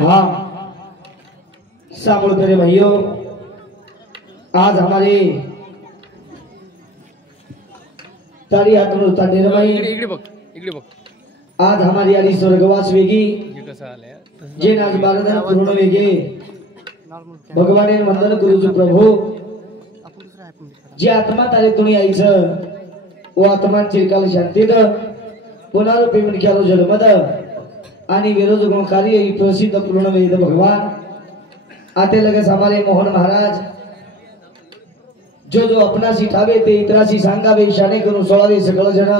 हाँ सामूल मेरे भाइयों, आज हमारे तारी हातून तांडेर भाई आज हमारी आली स्वर्गवास वेगी जे आज बारदान पूर्ण वेगे भगवाने वंदन करूचो प्रभू जे आत्मा तारे तुणी आईचं वो आत्मान चिरकाल शांतीत पुनरुपी मनक्यालो जन्मद आणि विरोध गुणकारी प्रसिद्ध पूर्ण वेद भगवान आते लगेच हमारे मोहन महाराज जो जो अपना सिखावे ते इतरासी सांगावे शाने करून सोळावे सकळ जण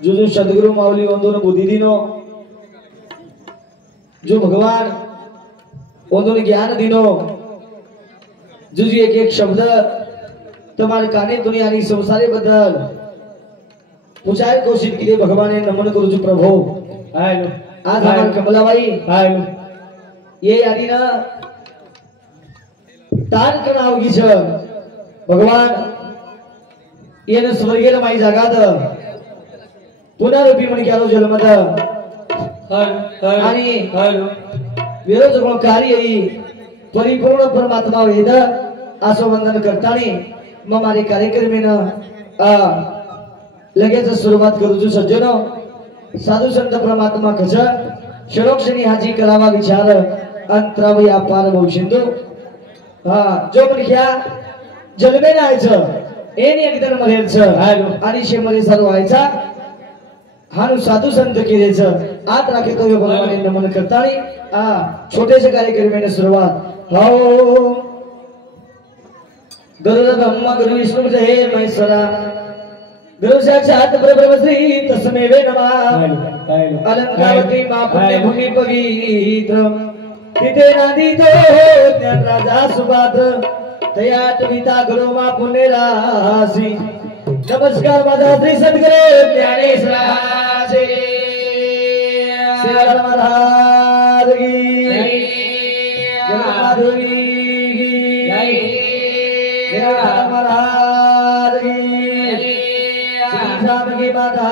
जो जो सद्गुरु माऊली वंदन बुद्धी दिनो जो भगवान वंदन ज्ञान दिनो जो जो एक एक शब्द तुम्हारे काने दुनिया आणि संसारे बद्दल पुचार कोशिश केली भगवाने नमन करूचो प्रभू आज हमार कमलाबाई ये आली ना तान कनावगी छ भगवान येन स्वर्गेला माई जागात पुनरुपी मनक्यालो जन्मद आणि विरोध गुणकारी परिपूर्ण परमात्मा वेद असं वंदन करतानी मग मारे कार्यक्रमेनं लगेच सुरुवात करूचो सज्जनो साधू संत परमात्मा कस शरोक्षणी हाजी करावा विचार अंतरावया पार भविष्यंदू जो म्हणख्या जन्मे नायचं एन एकदर मरेचं आणि शेमरे सर्व व्हायचा हानु साधू संत केलेचं आत राखे तो भगवाने नमन करतानी छोटेसे कार्यक्रमेनं सुरुवात हो गुरु ब्रह्मा गुरु विष्णु हे महेश्वरा गुरु साक्षात परब्रह्म श्री तस्मै नमः अलंकावती मा पुण्य भूमि पवित्र तिथे नांदितो ज्ञान राजा सुपात्र तयात विता गुरु मा पुण्यरासी नमस्कार माझा श्री सद्गुरु ज्ञानेश्वराचे श्री महाराज की जय महाराज की जानकी माता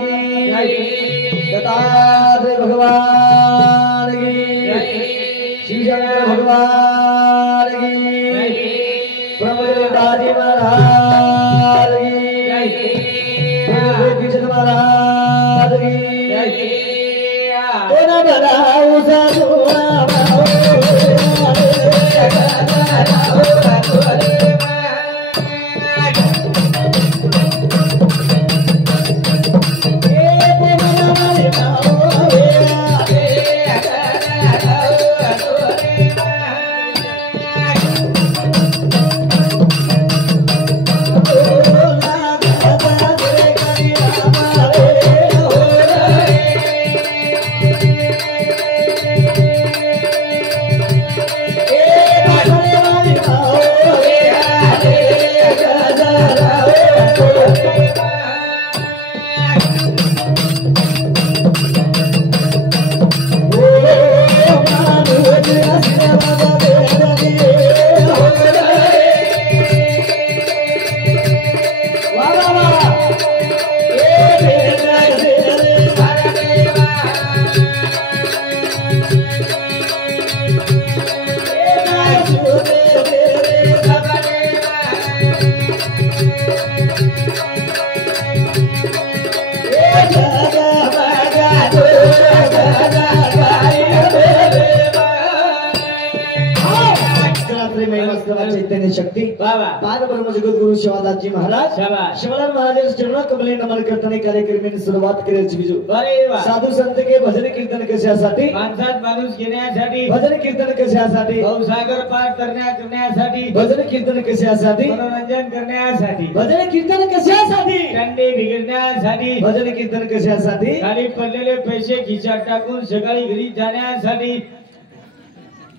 की दत्तात्रेय भगवान की शिवशंकर भगवान की प्रभुदाजी महाराज की कृष्ण महाराज की तो न भला साधुआ चैतन्य शक्ती पाद ब्रह्म जगत गुरु शिवादासजी महाराज शिवलाल महाराज चरण कमले नमन करताना कार्यक्रमाने सुरुवात करायची बिजू साधू संत के भजन कीर्तन कशासाठी माणसात माणूस घेण्यासाठी भजन कीर्तन कशासाठी भवसागर पार करण्यासाठी भजन कीर्तन कशासाठी मनोरंजन करण्यासाठी भजन कीर्तन कशासाठी कंडे बिघडण्यासाठी भजन कीर्तन कशासाठी खाली पडलेले पैसे खिशात टाकून सकाळी घरी जाण्यासाठी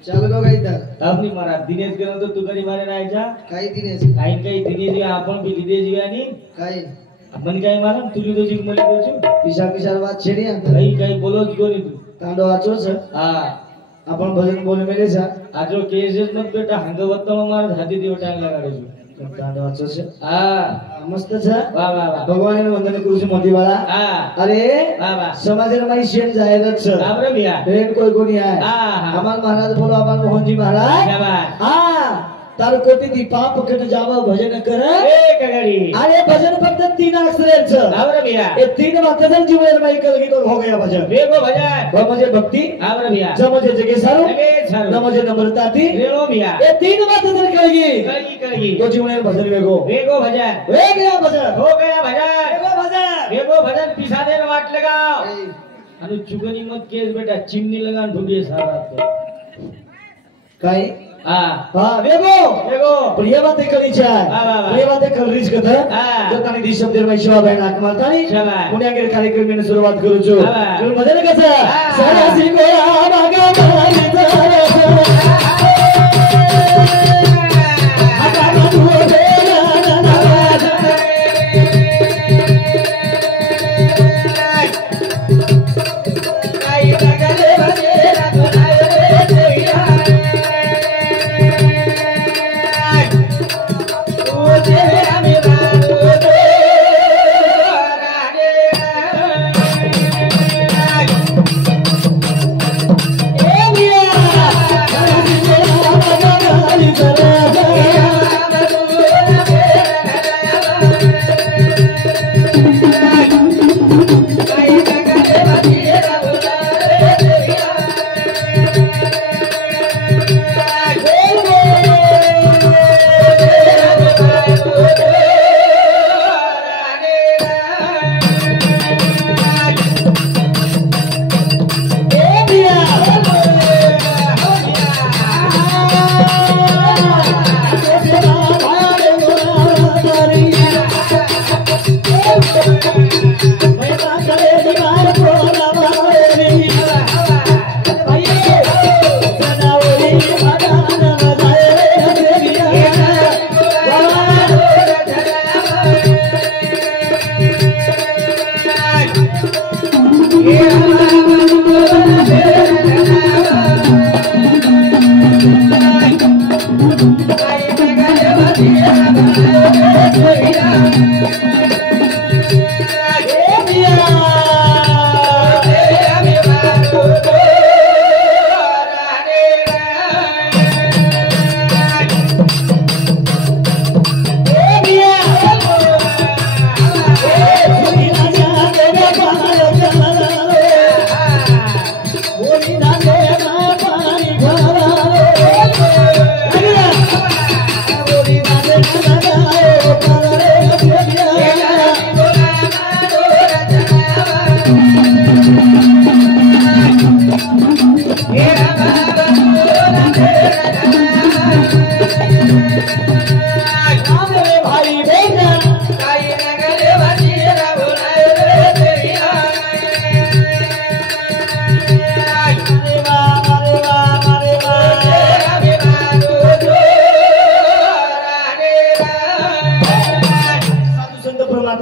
चलो लोग इधर आपनी महाराज दिनेश गेलो तो तू घरी मारे राहायचा काही दिनेश काही दिनेश आपण बी दिनेश आणि काही आपण काही मारम तुझी तो जीव मला तुझी पिशा पिशा वाच छेडिया काही बोलोच घेऊन तू तांडो वाचोस आपण भजन बोल मेले सा आजो केजेस मत बेटा हंगवत्तम मार धाती दिव टाइम लगाडो तांडवाचो છે હા મસ્ત છે વાહ વાહ વાહ ભગવાનને વંદન કરું છું મોટી વાળા હા અરે વાહ વાહ સમાજને મારી શેન જાહેરાત છે બાબરે મિયા બેન કોઈ કોની આય હા હા અમાર મહારાજ બોલો અમાર મોહનજી મહારાજ શાબાશ હા તાર કોટી દી પાપ કટ જાવા ભજન કરે એ કગડી अरे भजन फक्त 3 अक्षरे छ बाबरे मिया ये 3 वाक्याचं जीवन में कलगी तो हो गया भजन वेगो भजन व म्हणजे भक्ती बाबरे मिया ज म्हणजे जगे सारू जगे सारू न म्हणजे नम्रताती रेलो मिया ये 3 बातें जर कलगी कलगी तो जीवन में भजन वेगो भजन वे गया भजन हो गया भजन वेगो भजन पिसा दे वाट लगाओ अनु चुगनी मत केस बेटा चिमनी लगान ढूंढिए सारा काय हां हां वेगो पण ये बात कळी छा ये बात कळरीच कथ जो ताणी दिशम देरमाई शिवा बहीण हाक मारतानी पुण्यागेर कार्यक्रमाने सुरुवात करू छो भजन कसं सरासी गोया बागा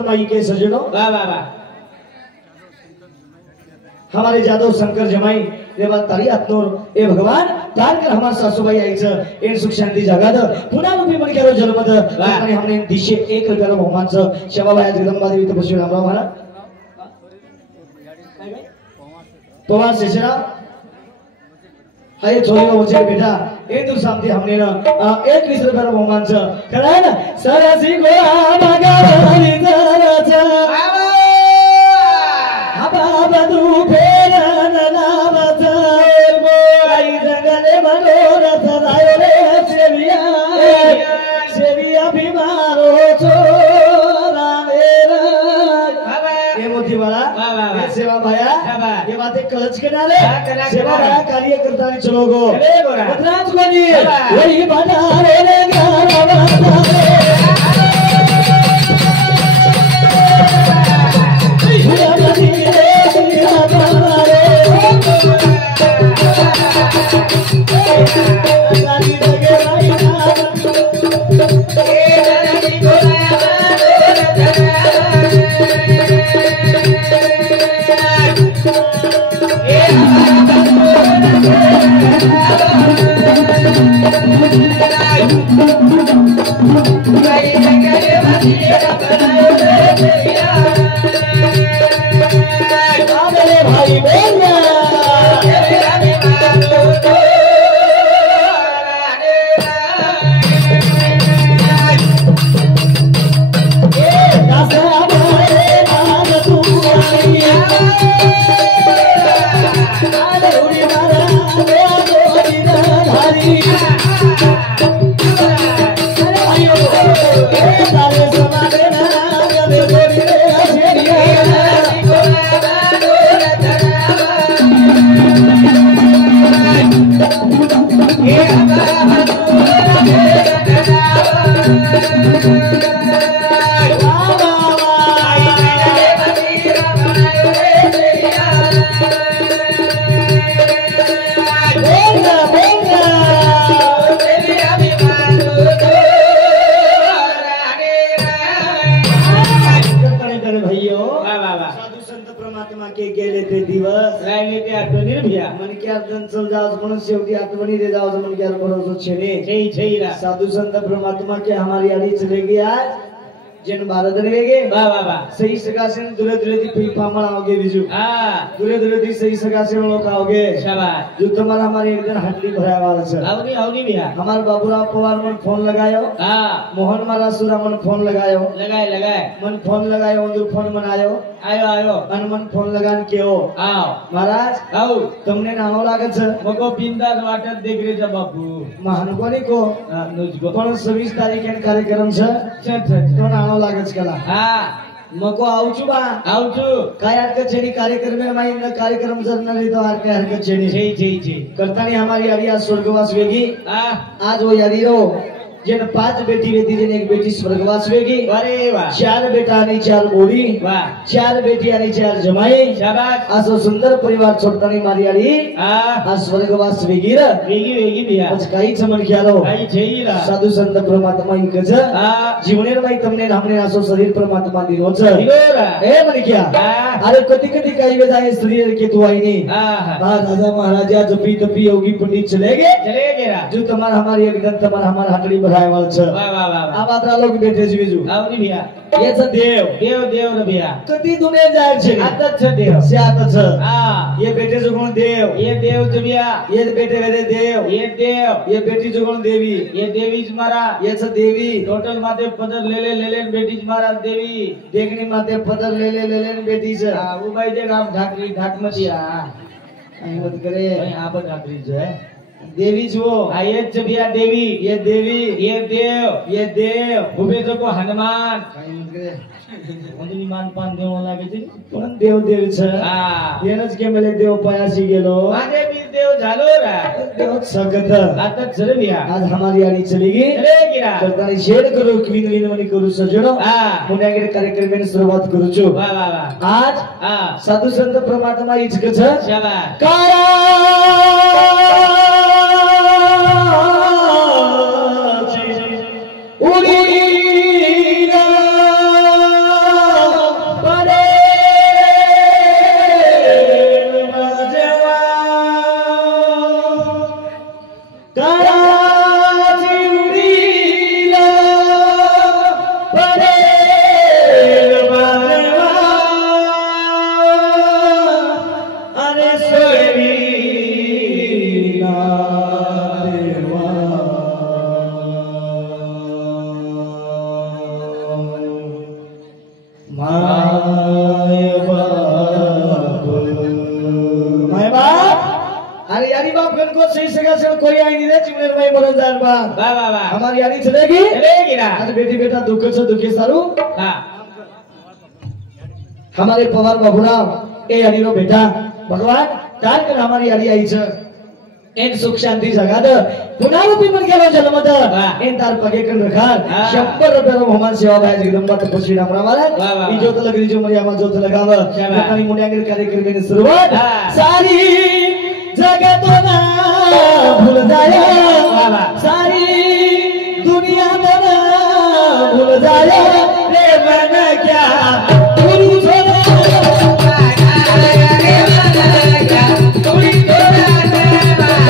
मारी के सजनों वाह वाह वाह हमारे जादव शंकर जमाई देवा तारी आत्नोर ए भगवान तार कर हमार सासूबाई आईचं एन सुख शांती जगाद पुन्हा रूपी मन केलो जन्मद आणि हमने दिशे एक गरम होमाचं शवाबाई जगदंबा देवी तपस्वी रामराव महाराज पवार शेषरा हाय छोरी वचे बेटा एक दिवस आमती हमने ना एक विसर पर होमाचं कराय ना सरासी गोळा मागावली जराचा बाबा तू फेरन नावाचा गोळाई जंगले मनोरथ रायले सेविया बीमारो चोरा मेरा ये मोती वाला ये सेवा भाया ये बातें कलच के डाले सेवा भाया कार्य करता नहीं चलो गो बदराज को नहीं वही बना रे गाना भाई बोलिया शेवटी आत्मनी दे जाओ मन के भरोसा छेने साधु संत परमात्मा के हमारी आड़ी चलेगी आज जन भारत रहेगे वाह वाह वाह सही सगा से दूरे दूरे दी फामण आओगे बिजू हां दूरे दूरे दी सही सगा से लोग आओगे शाबाश जो तुम्हारा हमारे एक दिन हड्डी भरा वाला छ आवनी भैया हमार बाबूराव पवार मन फोन लगायो हां मोहन मारा सुरा मन फोन लगायो लगाए मन फोन लगायो उंदर फोन मन आयो मन फोन लगान केओ आओ महाराज आओ तुमने नाव लागत छ मको बिंदास वाटत देख रे जा बापू महान कोनी को नुजको पण 26 तारीख के कार्यक्रम छ तो नाव लागत कला हां मको आउचु काय हरकत छेनी कार्यक्रम में माई न कार्यक्रम जर न ली तो आर काय हरकत छेनी जी करतानी हमारी यारी आज स्वर्गवास वेगी आज वो यारी रो जिन 5 बेटी वेती जिन एक बेटी स्वर्गवास वेगी अरे वाह 4 बेटा आणि 4 बोरी वाह 4 बेटी आणि 4 जमाई शाबाश असो सुंदर परिवार छोडतानी मारी यारी आज स्वर्गवास वेगी र वेगी भैया आज काही चमन ख्यालो काही छेईरा साधु संत परमात्मा इकज जीवनेर माई तमने हमने असो शरीर परमात्मा दिलो छ दिलोरा ए मनिक्या अरे कधी कधी काही वेळ आहे शरीर के तू आई नहीं राजा महाराजा जपी तपी योगी पंडित चले गए जो तुम्हारा हमारी एकदम तुम्हारा हमारा हटड़ी बढ़ाए वाला छ वाह वाह वाह अब आदरा लोग बैठे जी बिजू आवनी भैया ये छ देव रे भैया कदी दुनिया जाय छे आतत छ देव से आतत छ हां ये बेटे जो कोण देव ये देव छ भैया ये बेटे वेदे देव ये बेटी जो कोण देवी ये देवी ज मारा ये छ देवी टोटल माते पदर ले बेटी ज मारा देवी देखनी माते पदर ले बेटी छ हां वो भाई देख आप ढाक मत यार मत करे भाई आप ढाकरी जो है देवी जो आये भैया देवी ये देव भूपेन्द्र को हनुमान अंजनी मान पान देव लागे छे पण देव छ हां येनच के मेले देव पायासी गेलो माने भी देव झालो रा देव सकत आता चले भैया आज हमारी आड़ी चलेगी रा सरकारी शेड करू क्वीन मनी करू सजणो हां मुन्यागेर कार्यक्रम में शुरुआत करू छु वाह वाह वाह आज हां साधु संत परमात्मा इचक छ शाबाश काया कोई आई नहीं रे चिमनेर भाई मरन जान बा वाह वाह वाह हमारी यारी चलेगी ना आज बेटी बेटा दुख छ दुखी सारू हां हमारे पवार बाबूराव ए यारी रो बेटा भगवान तार कर हमारी यारी आई छ एन सुख शांति जगा द पुनरुपी मन गेलो जन्म द एन तार पगे कन रखा 100 रुपया रो हमान सेवा भाई जगदंबा तपस्वी राम रामाला ई जोत लगरी जो मरिया मा जोत लगाव तनी मुनियागेर कार्यक्रम में शुरुआत सारी जगत ना भूल जाए सारी दुनिया ना भूल जाए रे मन क्या पूरी छोड़ा रे मन क्या पूरी छोड़ा रे मन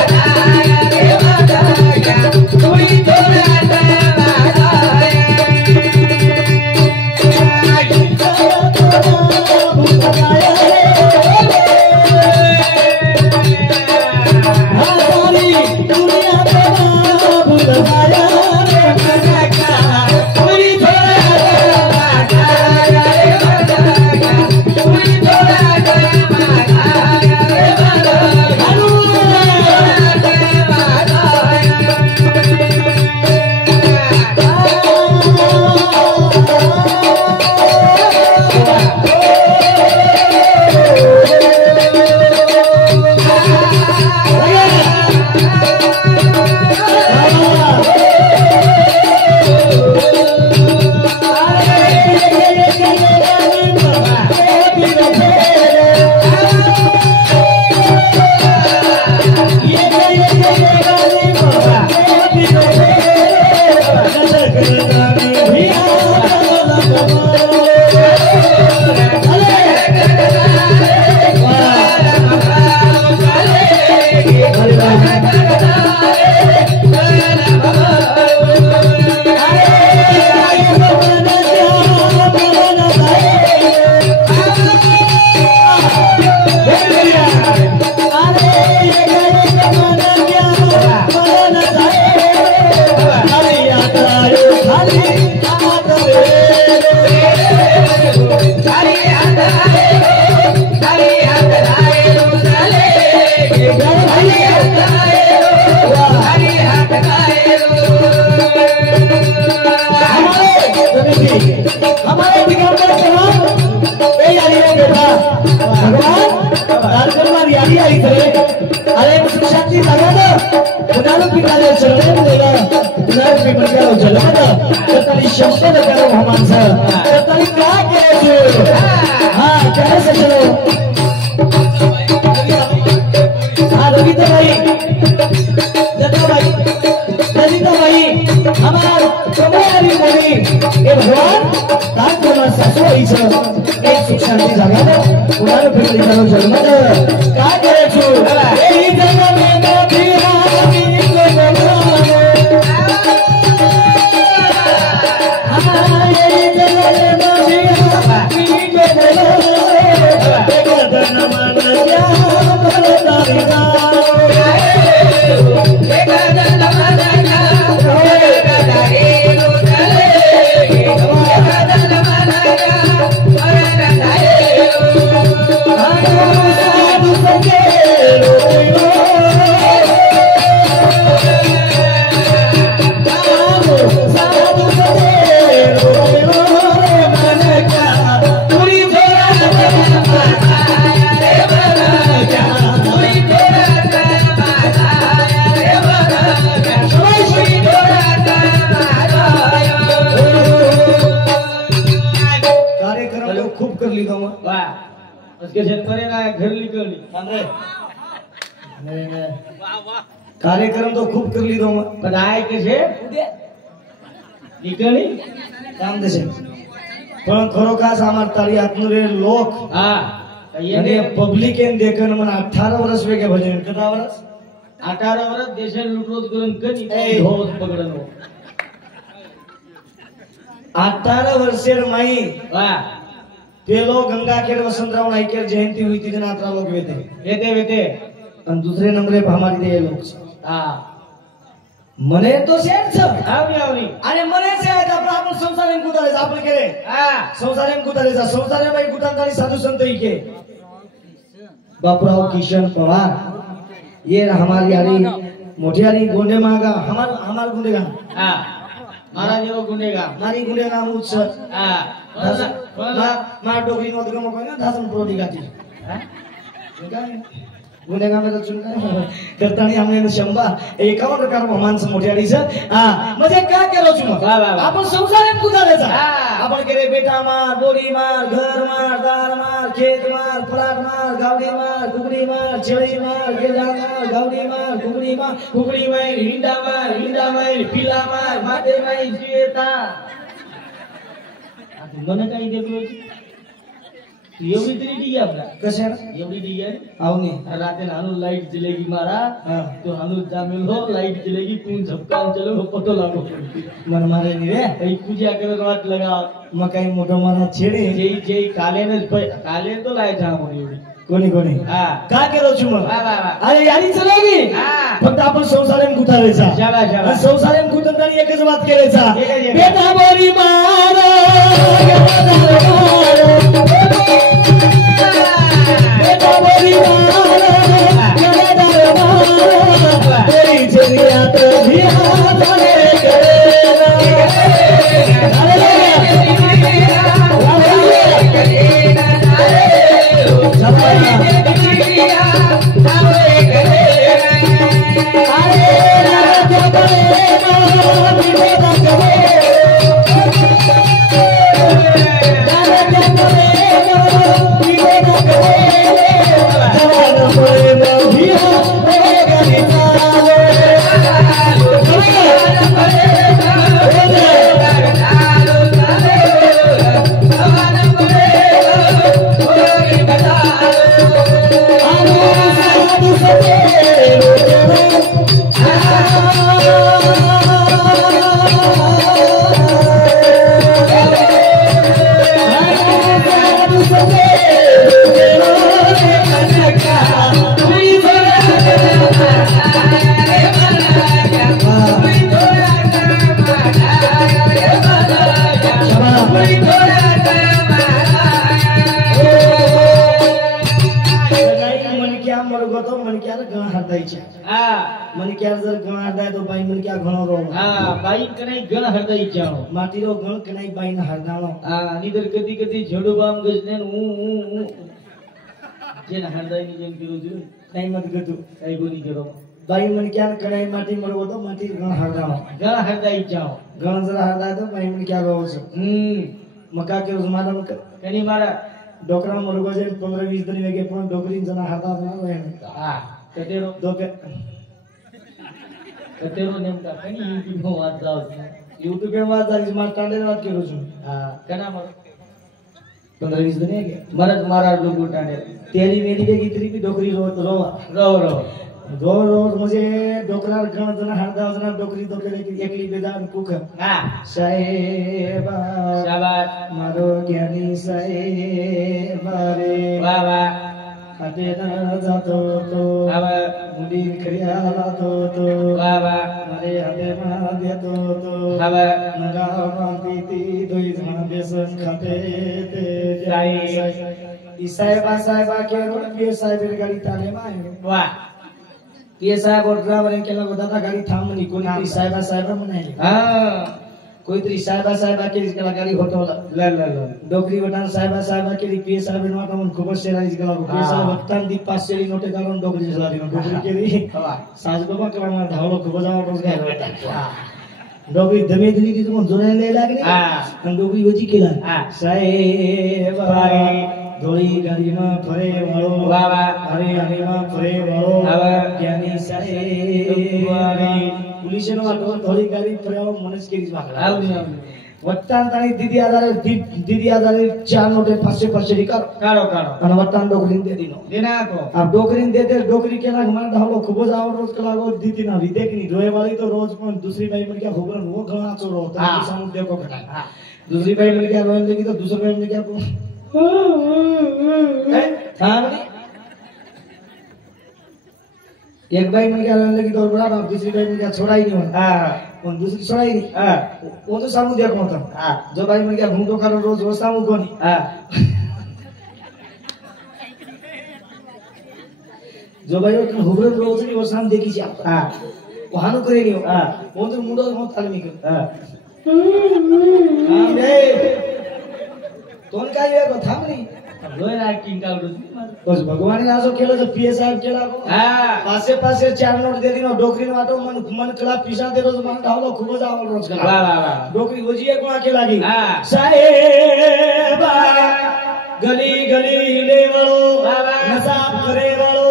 कार्यक्रम तो खूप कर लीधो पण आहे कसे निकळी काम देशे पण खरोखास आमार तारी आत्मरे लोक ये पब्लिक एन देखन मन 18 वर्ष वेगे भजन कदा वर्ष 18 वर्ष देश लुटरोज करून कधी ढोस पकडन 18 वर्षेर माई पेलो गंगाखेड वसंतराव नाईकेर जयंती हुई थी जना 18 लोग वेते आणि दुसरे नंबरे हमारी ते लोग मने तो शेर छ आवनी अरे मने से आहे आपण संसारेम कुताले आपण केले संसारेम कुताले संसारे बाई कुतांताली साधु संत इके बापूराव किशन पवार ये हमारी यारी मोठियारी गोंडे मागा हमार गुंडेगा महाराज जीरो गुंडेगा मारी गुंडेगा मुछ मार डोगरी नोद गम कोई ना दासन प्रोडी गाती गुन्हेगार में चुनका करतानी हमने शंभा 51 प्रकार माणसं मोठी आडीचं म्हणजे काय करो छु आपण संसारेम कुदालेचा आपण केले बेटा मार बोरी मार घर मार दार मार खेत मार प्लाट मार गावडी मार कुकडी मार छेळी मार गेला मार गावडी मार कुकडी मार हिंडा मार पिला मार माते मार जेता मन काही देखलो एवढी तरी ठीक आहे आपला कशा एवढी ठीक आहे आवनी रात में हानु लाइट जलेगी मारा तो हानु जामिल हो लाइट जलेगी पून झपका चलो हो पतो लागो मन मारे नी रे कई पूजा करन वाट लगा मकाई मोटो मारा छेड़े जेई काले ने काले तो लाय जा मोनी एवढी कोणी कोणी हा काय केलं છું मग वा वा वा अरे यारी चलावी हा फक्त आपण संसारेम गुतारायचा शाबास शाबास संसारेम गुतताना एकच बात करायचा एकच. बेटा बरी मार बेटा बरी मार गळादार मार तेरी जरियात भी हाताने करेना माटी रो गण कनाई बाई ना हरदाणो निधर कधी कधी झेडू बाम गजने जेन हरदाई ની જેમ કીધું છું કઈ મત ગતું કઈ બોલી કરો બાઈ મને ક્યાં કણાઈ માટી મળવો તો માટી ગણ હરદાણો ગણ હરદાઈ જાઓ ગણ જરા હરદાય તો બાઈ મને ક્યાં ગવો છો મકા કે ઉજમાડા કની મારા ડોકરા મરગો જે 15 20 दिन વેગે પણ ડોકરી જના હરદા ના રહે હા કતેરો ડોકે કતેરો નેમકા કની યુટ્યુબ માં વાત જાવ YouTube पे बात आज मार टांडे बात करो छु हां कना मर 15 20 दिन है मरद मारा लोगो टांडे तेरी मेरी बेगी तेरी भी डोकरी रोवा रो मुझे डोकरा गण जना हरदा जना डोकरी तो करे की एकली बेदान कुक हां साहेबा शाबाश मारो ज्ञानी साहेबा रे वाह वाह अटे ना जातो तो अब मुंडी खरियाला तो वाह वाह अरे अटे मा दे तो अब नगा मांती दोई जना बेसन खाते ते साई ई साहेबा के रोड पे साहेब गाड़ी ताने माए वाह ये साहेब और ड्राइवर के लग दादा गाड़ी थाम नहीं कोई साहेबा मनाए हां कोई तरी साहेबा के इसका गाड़ी होटल ल डोकरी बटान साहेबा के लिए पीए साहेब नोट मन खूब शेरा इसका पीए साहेब वक्तान दी 5 शेरी नोटे कारण डोकरी चला दी डोकरी के लिए साज बाबा कला धावलो खूब जाव रोज गए बेटा डोकरी दमे दिली ती तुम जोने ले लागले हां डोकरी वजी केला साहेब धोली गाड़ी में फरे वालो वाह वाह हरे हरे में फरे वालो ज्ञानी साहेब पुलिस नो आटो धोली गाड़ी फरे मनस केरी मागला वट्टान तानी दीदी आधारे 4 नोटे 500 कारो અને વટ્ટાન ડોકરીન દે દીનો देना को अब डोकरीन दे डोकरी केला मार ढालो खूब जाव रोज कलागो दीदी ना विदेकनी रोए वाली तो रोज पण दूसरी बाई मन क्या खबर वो घणा चोरो तो सामने देखो खटा दूसरी बाई मन क्या रोए लगी तो दूसरी बाई मन क्या को एक बाई मन क्या रोए लगी तो बड़ा बाप दूसरी बाई मन क्या छोड़ा ही नहीं हां और दूसरी छोड़ा ही नहीं हां वो तो सामने देखो तो हां जो बाई मन क्या घूमतो करो रोज वो सामने कोनी हां जो भाई वो हुबरन रोज नहीं वो साम देखी छी आप हां वहानो करे नहीं हां वो तो मुंडो मत तालमी कर हां हां बे तोन काय ये को थाम नहीं लोय एक्टिंग का बस भगवान ने आसो केलो जो पीए साहब केला को हां पासे 4 नोट दे दिनो डोकरी वाटो मन कला पिसा दे रोज मन ढालो खूब जाव रोज कला वाह डोकरी ओजीए कोणा के लागी हां साहेबा गली गली ले वालो नसाब करे वालो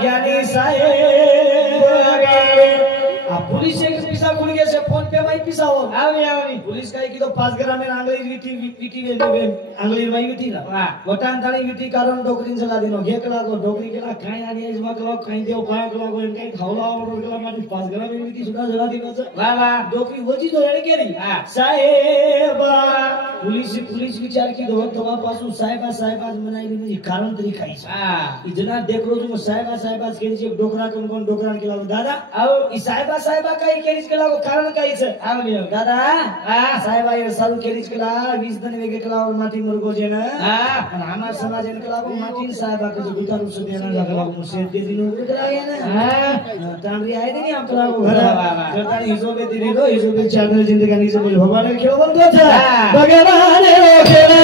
ज्ञानी साहेब आ पुलिस एक पिसा खुल गया से फोन पे माई पिसा हो आवनी पुलिस काय की तो 5 ग्राम में आंगली विटी आंगली माई विटी ना वटान ताणी विटी कारण डोकरीन चला दिनो घेकला को डोकरी केला काय आणि आज मकला काय देव पाया कला को काय खावला ओरगला माटी 5 ग्राम में विटी सुद्धा जला दिनो वा वा डोकरी वजी तो रेडी केली साहेब पुलिस विचार की दो तवा पासून साहेब मनाई म्हणजे कारण तरी खायचं इजना देखरो जो साहेब केली डोकरा कोण डोकरा केला दादा आओ ई साहेब काही केलीच केला कारण काहीच आवनी दादा साहेब आयो सारू केलीच केला 20 दिन वेगे केला माटी मुर्गो जेन आणि हमार समाजन केला माटी साहेब का जो गुतार उस देना लागला मुसे दे दिनो केला ना तांबरी आहे नाही आपला घर जरतानी हिजोबे दिलो हिजोबे चांगली जिंदगी से भगवान खेळ बनतो छा भगवान रे केला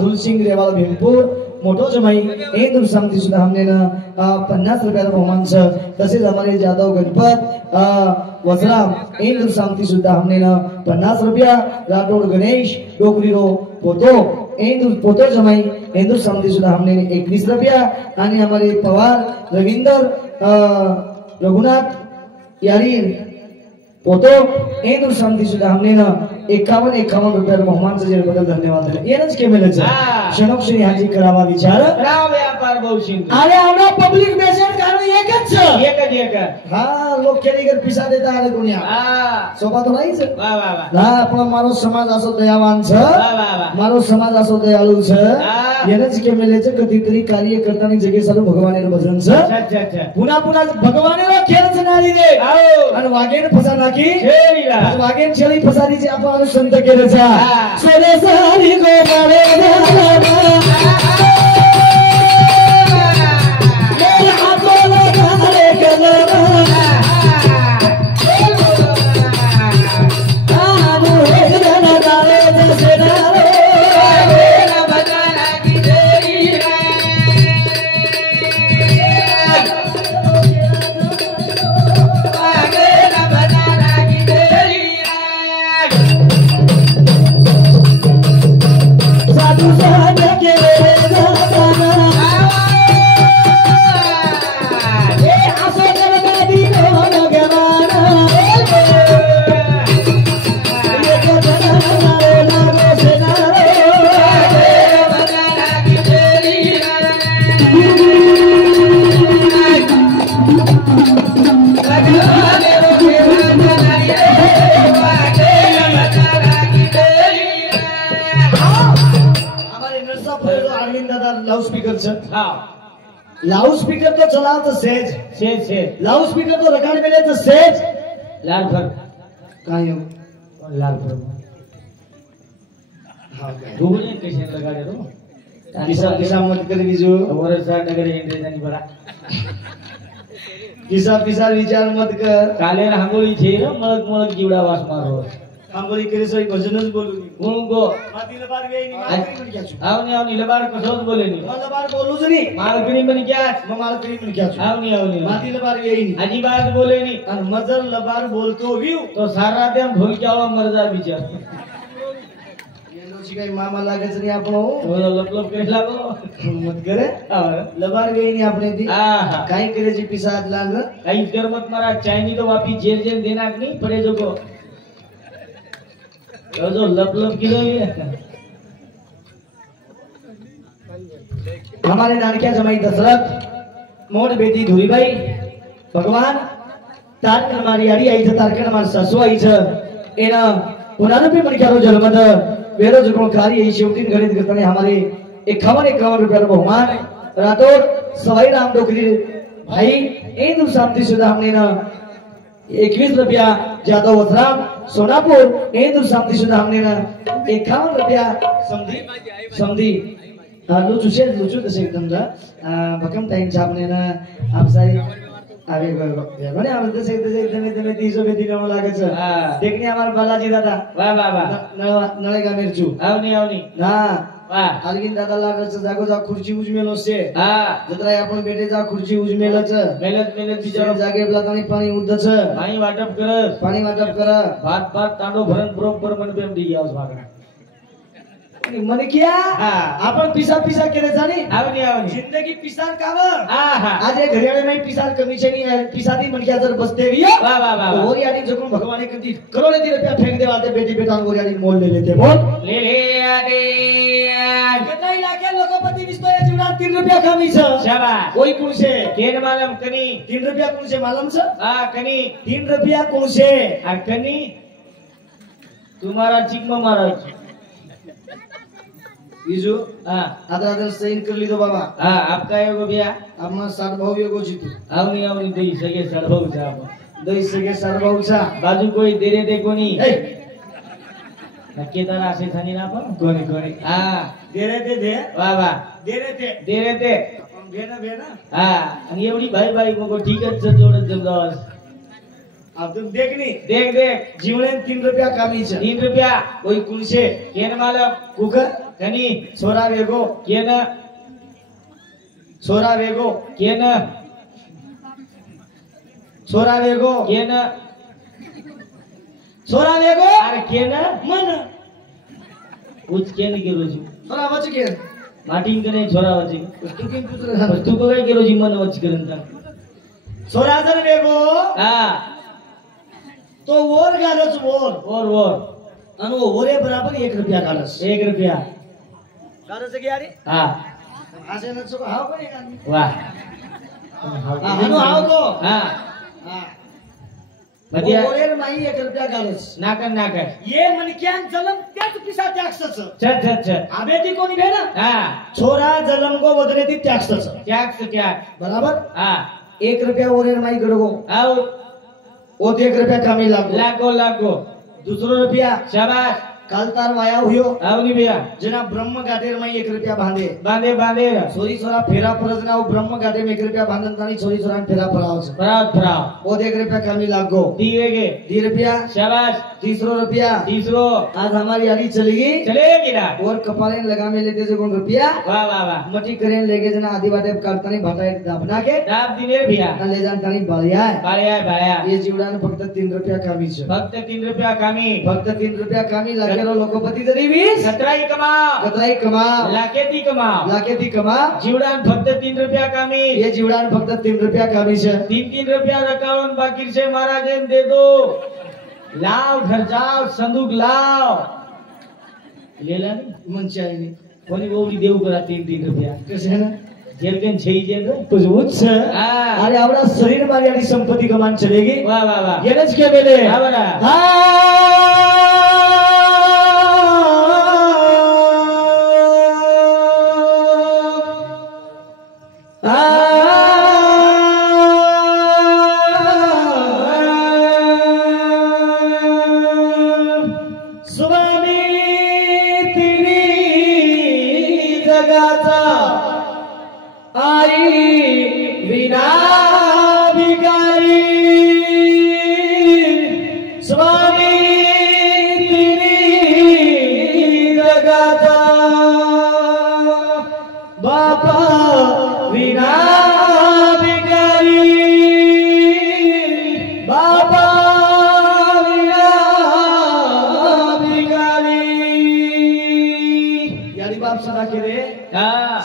धुलसिंग रेवाल भीमपूर मोठो जमाई एक दुसंती सुद्धा हमने ना 50 रुपयाला बहुमानचं तसेच हमारे जादव गणपत वसराम एक दुसंती सुद्धा हमने ना 50 रुपया राठौड़ गणेश डोकरी रो पोतो पोतो जमाई एक दुसंती सुद्धा हमने 21 रुपया आणि हमारे पवार रविंदर रघुनाथ यारी पोतो एक दुसंती सुद्धा हमने ना 51 रुपयाला बहुमानचं जे बदल धन्यवाद दिले येनच केमेलच शनोक श्री हाजी करावा विचार राव व्यापार बहुशिंग अरे आम्हाला पब्लिक मेसेज कारण एकच हा लोक केलीगर पिसा देता आले दुनिया सोबत राहीच वा वा वा ना आपण मारो समाज असो दयावान छ मारो समाज असो दयाळू छ येनच केमेलेच कधीतरी कार्य करताना जगे सारू भगवानेर भजन छ अच्छा पुन्हा भगवानेर खेळच नारी रे आणि वागेन फसा नाकी छेरीला वागेन छेरी फसारीचे आपण संत केलं छा सोने सारी गो मारे मेरे हाथों लगाले कलमा आनु हे ना दाले जैसे नारे ना बताना की तेरी आगे ना बताना की तेरी साधु साधु के लाउड स्पीकर तो चलाओ तो सेज लाउड स्पीकर तो रिकॉर्ड मिले तो सेज लाल फर कायो लाल फर हाँ दोगुने कैसे लगा दे तो किसा किसा मत कर बीजू वरसा नगर इंद्रेजानी बरा किसा पिसा विचार मत कर काले रांगोळी छे मळक मळक जीवडा वास मारो आंबोली करे सोई भजनच बोलू कोण गो मातीला बार वेईनी मालकरी म्हण घ्याचू आवनी आवनी लबार कसोच बोले नी मला बार बोलूच नी मालकरी म्हण क्या मग मालकरी म्हण घ्याचू आवनी आवनी मातीला बार वेईनी अजिबात बोले नी आणि मजर लबार बोलतो विव तो सारा दिन ढोल जावा मरजा विचार येलोची काही मामा लागेच नाही आपण तो लप लप केस लागो मत करे लबार वेईनी आपने ती आहा काही करेची पिसाद लाग काही कर मत मारा चाइनी तो वापी जेल जेल देना नहीं पड़े जो को जो लप लप किलो हमारे नानक्या जमाई दशरथ मोड बेटी धुरीबाई भगवान तारकन हमारी आड़ी आई थ तारकन हमार सासू आई थ एना पुनरुपी मणक्यारो जन्मद वेरो जकोण कारी आई शेवटीन गणित करताना हमारे 51 रुपया बहुमान राठौर सवाई राम डोकरी भाई ए दूर शांति सुधा हमने ना 21 रुपया जादव वथराम सोनापुर ए दूर शांति सुधा हमने ना 51 रुपया समधी समधी लुचू तसे एकदम रा भकम टाइम छापने ना आप सारी आवे गने आप तसे एकदम 30 रुपये दिनो लागे छ देखनी हमार बालाजी दादा वाह वाह वाह नळेगा मिरचू आवनी आवनी ना वाह अलगिन दादा लागच जागो जा खुर्ची उजमेलो से हां जत्रा आपण बेटे जा खुर्ची उजमेलच मेहनत मेहनत बिचारो जागे ब्लातानी पाणी उद्दच पाणी वाटप करस पाणी वाटप कर भात भात तांडो भरण बरोबर मन बेम दी यास भागना मन किया हां आपण पिसा पिसा केले जाणे आवनी आवनी जिंदगी पिसार काव आहा आज एक घरियाळे नाही पिसार कमिशनी पिसादी मनक्या जर बसते विया वाह वाह वाह ओरियाडी जकोण भगवाने कदी करोड़े दी रुपया फेंक देवा ते बेटी बेटा ओरियाडी मोल ले लेते बोल ले ले आदे कितना इलाके लोकपति विस्तो या जीवनात 3 रुपया कमी छ शाबाश कोई कोण से केन मालम कनी 3 रुपया कोण से मालूम छ हां कनी 3 रुपया कोण से आ कनी तुम्हारा चिकमा महाराज बीजू हां आदर सैन कर लीधो बाबा हां आपका एगो बिया आपना सात भाऊ एगो जीतू आवनी आवनी दई सगे सरभव छ दई सगे सात भाऊ छ बाजू कोई देरे दे कोनी ए नक्की तर असे थानी ना आपण कोणी कोणी हां देरे दे वाह वाह देरे दे भेना भेना हां आणि एवढी भाई भाई मग ठीकच जोडत जमदास अब तुम देखनी देख देख जीवने 3 रुपया कमी छ 3 रुपया कोई कुल से केन मालम कुक कनी छोरा वेगो केन छोरा वेगो केन छोरा वेगो केन छोरा वेगो अरे केन मन उच केन गेलो जी छोरा वच के माटिंग करे छोरा वची तू किन पुत्र तू को काय गेलो जी मन वच करंता छोरा जर वेगो हां तो ओर गालच ओर और अनु ओरे बराबर 1 रुपया गालस 1 रुपया गालस के यारी हां आसे न सो हाव पण एक वाह अनु हाव को हां हां बदिया ओरे माई 1 रुपया गालस नाकर ये मनक्यान जलम त्याच पिसा टॅक्सच छ आबेती कोणी भेना हां छोरा जलम को वदने ती टॅक्सच टॅक्स बराबर हां 1 रुपया ओरे माई गडगो आओ ओ 1 रुपया कमी लागो दूसरो रुपया शाबाश कालतार वाया हुयो आवनी भैया जना ब्रह्म गाटेर में 1 रुपया बांधे सोरी सोरा फेरा परजना ओ ब्रह्म गाटे में 1 रुपया बांधन तानी सोरी सोरा फेरा पराव छ फराव ओ 1 रुपया कमी लागो दीवेगे 2 रुपया शाबाश तीसरो रुपया तीसरो आज हमारी आड़ी चलेगी ना और कपालेन लगा में लेते जो कोन रुपया वाह वाह वाह मटी करेन लेके जना आदि बाटे काटतानी भाटा एक दाबना के दाब दिने भैया ना ले जान तानी बाळ्या ये जीवडान फक्त 3 रुपया कमी छ फक्त 3 रुपया कमी फक्त 3 रुपया कमी लागेरो लोकपती जरी 20 17 कमाव लाखेती कमाव जीवडान फक्त 3 रुपया कमी ये जीवडान फक्त 3 रुपया कमी छ 3 रुपया रकावून बाकी से महाराजन दे दो लाव घर जाओ संदूक लाव लेला नहीं मनचायनी कोणी ओवडी देऊ करा 3 रुपया कसे ना जेलकन छई जेल कुछ उच्च अरे आवड़ा शरीर मारी आड़ी संपत्ति कमान चलेगी वाह वाह वाह ये नच के बेले आवड़ा स्वामी तेरी जगाचा बापसा आई विना भिकारी स्वामी तिनी जगाता बापा विना भिकारी बापा विना भिकारी यारी बाप सदा के रे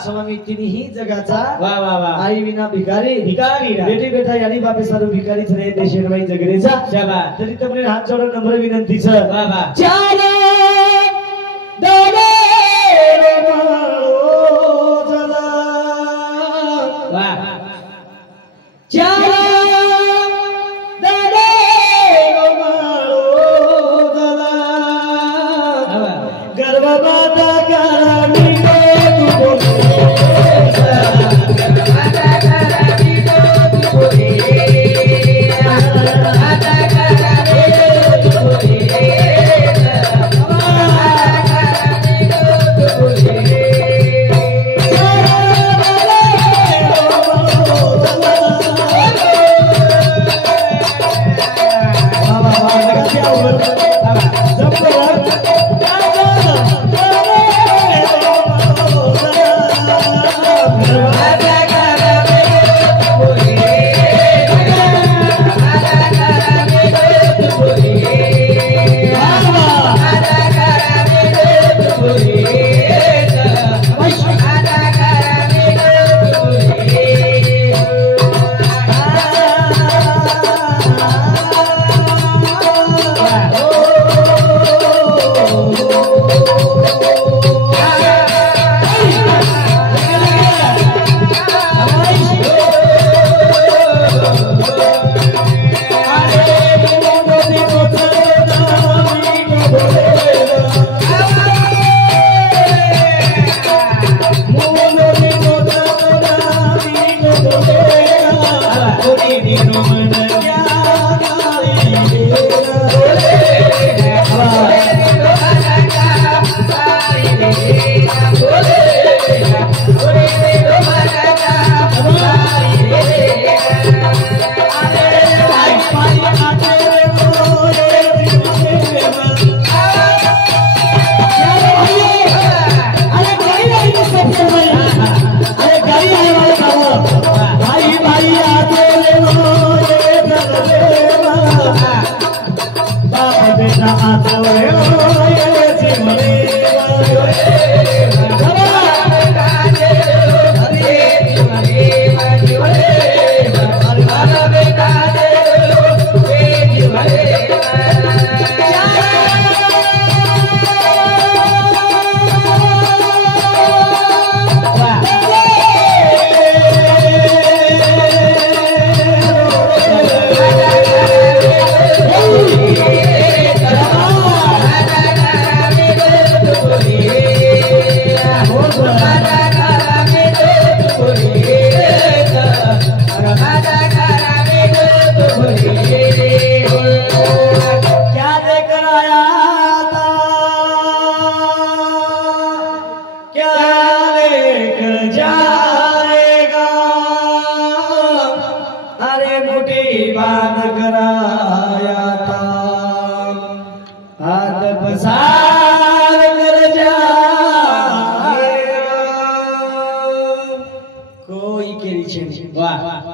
स्वामी तिनी ही जगाचा वाह वाह वाह आई विना भिकारी भिकारी बेटी बेटा यानी बापे सारू भिकारी छरे देशेरबाई जगरेचा शाबाश तरी તમને હાથ જોડો નમ્ર વિનંતી છે વાહ વાહ ચાલે દરે રમાળો જલા વાહ ચાલે દરે રમાળો જલા ગર્વ માતા કારણી કો તું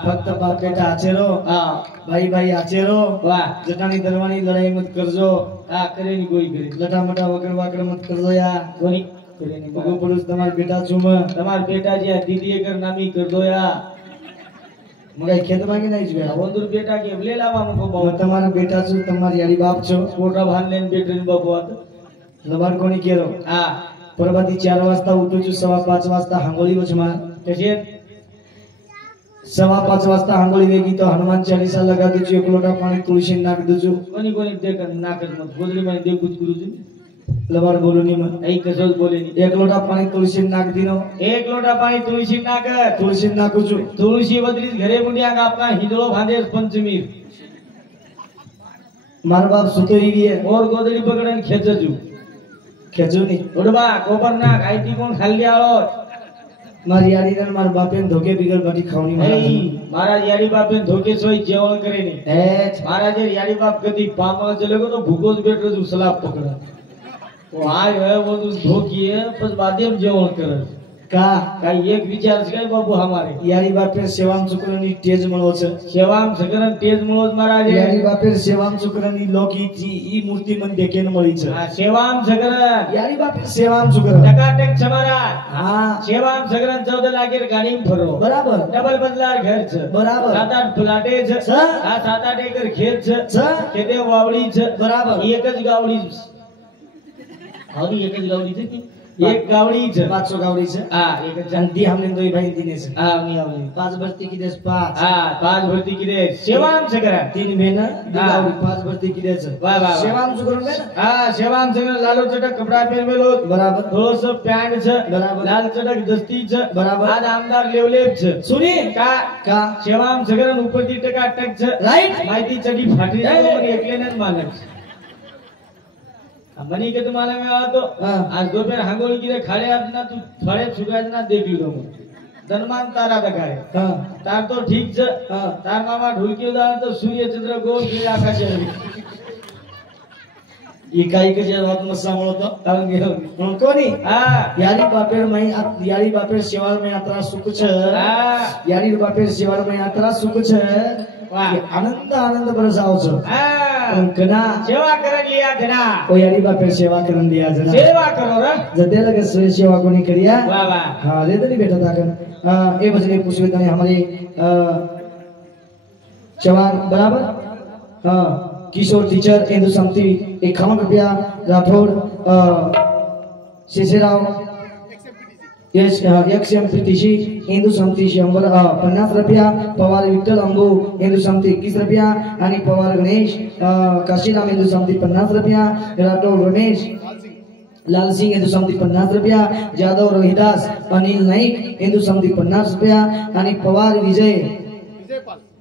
फक्त बाप बेटा आचेरो भाई भाई आचेरो जटानी दरवानी लड़ाई मत करजो करे नहीं कोई करे लटा मटा वगड़ वाकड़ मत करजो या कोई करे नहीं बगो पुरुष तमार बेटा छुम तमार बेटा जी दीदी कर नामी कर दो या मगे खेत मांगे नहीं जुए वंदुर बेटा के ले लावा मको बहु तमारा बेटा छु तमार यारी बाप छो पोटा भान लेन बेटे ने बगवत लबार कोणी केरो परवाती 4 वाजता उठो छु 5:15 वाजता हांगोळी वचमा तशे 5:15 वाजता हांगोळी वेगी तो हनुमान चालीसा लगा देजो एक लोटा पानी तुळशी नाक देजो कोणी कोणी देख नाक मत गोदरी में दे कुछ गुरुजी लबार बोलनी मत आई कसो बोलेनी एक लोटा पानी तुळशी नाक दिनो एक लोटा पानी तुळशी नाक छु तुळशी बद्री घरे मुंडिया का आपका हिजड़ो बांधे पंचमी मार बाप सुतो ही है और गोदरी पकड़न खेचजू नहीं उडबा कोबर ना आईटी कोण खाली आलो મારી યારી ને મારા બાપે ધોકે બિગડ બાટી ખાવની મારા યારી બાપે ધોકે સોય જેવણ કરે નહીં મારા જે યારી બાપ કદી પામળ ચલેગો તો ભૂકો જ બેઠો છું સલાબ પકડા તો આ હવે બધું ધોકીએ પછી બાદેમ જેવણ કરે કા કાઈ એક વિચાર છે કે બાબુ હમારે યારી બાપે સેવામ શુક્રની તેજ મળો છે સેવામ સગરન તેજ મળો છે મારા જે યારી બાપે સેવામ શુક્રની લોકી થી ઈ મૂર્તિ મન દેખે ને મળી છે હા સેવામ સગરન યારી બાપે સેવામ શુક્ર ટકાટેક છે મારા હા સેવામ સગરન 14 લાખ ગાડી ફરો બરાબર ડબલ બંગલા ઘર છે બરાબર 7-8 ફ્લેટે છે આ 7-8 એકર ખેત છે ખેતે વાવડી છે બરાબર એક જ ગાવડી છે આવડી એક જ ગાવડી છે એક ગાવડી છે 500 ગાવડી છે હા એક જ જંતી हमने દોઈ ભાઈ દીને છે હા મી આવડી 5 ભરતી की देश 5 હા 5 ભરતી की देश सेवाम सगरा 3 महीना गावड़ी 5 भरती की देश वाह वाह सेवाम शुक्र में हाँ सेवाम सगरा लालो चटक कपड़ा पहन मेलो बराबर थोड़ो सो पैंट છે बराबर लाल चटक दस्ती છે बराबर आज आमदार लेवलेप છે सुनी का सेवाम सगरा ऊपर થી ટકા ટક છે राइट माहिती चडी फाटी જાય મને એકલે ન માનક मनी के तुम्हारे में आ तो आज दोपहर हांगोल की रे खाड़े अपना तू थोड़े सुगाज ना देख लो धनमान तारा दिखाए तार तो ठीक છે तार मामा ढोलकी उदाहरण तो सूर्य चंद्र गोल के आकाश है ये काई के जे रात में सामळो तो तांगे कोनी हां यारी बापेर में यारी बापेर सेवाल में यात्रा सुख છે हां यारी बापेर सेवाल में यात्रा सुख છે वाह आनंद आनंद बरसाव છો हां घना सेवा करन लिया घना ओ यारी बापेर सेवा करन दिया जना सेवा करो रे जते लगे सेवा कोनी करिया वाह वाह हां रे तनी बेटा ताकन ए बजने पूछवे तने हमारे जवान बराबर हां किशोर टीचर हिंदू समिति 51 रुपया राठौड़ शेषराव यस XMPTC हिंदू समिति 50 रुपया पवार विठ्ठल अंबू हिंदू समिति 21 रुपया आणि पवार गणेश काशीराम हिंदू समिति 50 रुपया राठौड़ रमेश लाल सिंह हिंदू समिति 50 रुपया जादव रोहिदास अनिल नाईक हिंदू समिति 50 रुपया आणि पवार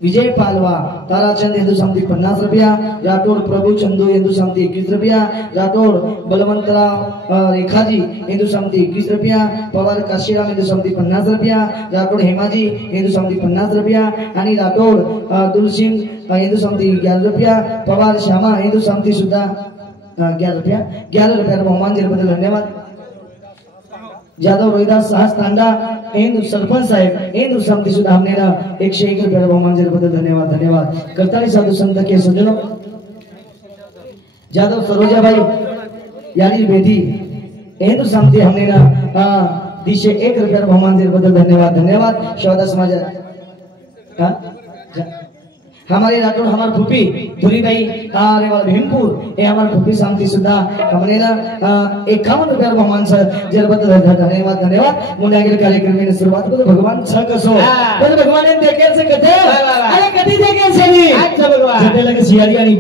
विजय पालवा ताराचंद हिंदू समिति 50 रुपया राठौड़ प्रभु चंदू हिंदू समिति 21 रुपया राठौड़ बलवंतराव रेखाजी हिंदू समिति 21 रुपया पवार काशीराम हिंदू समिति 50 रुपया राठौड़ हेमाजी हिंदू समिति 50 रुपया आणि राठौड़ दुलसिंह हिंदू समिति 11 रुपया पवार श्यामा हिंदू समिति सुद्धा 11 रुपया बहुमान जी बदल धन्यवाद जादव रोहिदास साहस तांडा हिंदू सरपंच साहेब हिंदू समिति सुद्धा हमने ना 101 रुपया बहुमान जी बदल धन्यवाद करताली साधु संत के सज्जनों जादव सरोजा भाई यानी बेटी हिंदू समिति हमने ना 101 रुपया बहुमान जी बदल धन्यवाद शौदा समाज हमारे राठौड़ हमारे फूफी धुरी भाई अरे वाला भीमपुर ये हमारे फूफी समिति सुद्धा हमने ना 51 रुपया बहुमान सर जरबत धन्यवाद मुने आगे कार्यक्रम में शुरुआत को भगवान छ कसो भगवान ने देखे से कथे अरे कदी देखे से भी अच्छा भगवान जते लगे सियारी आणि